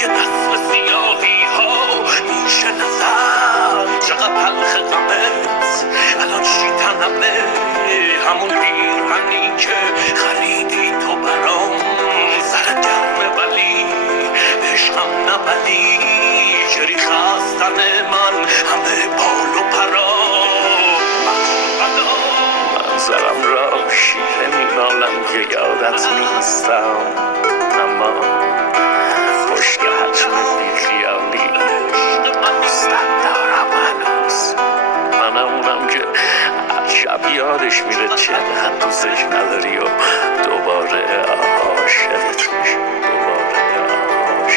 یه نسل سیاهی ها میشه نظر چقدر تلخ غمت الان شیطنمه همون پیرهنی که خریدی تو برام سر گرمه ولی عشقم نبلی جری خستن من همه بال و پرا منظرم را شیره میمالم که یادت نیستم اما پشت حجم بیخیالی دوستت دارم هنوز منم اونم که هر شب یادش میره چقدر دوستش نداری و دوباره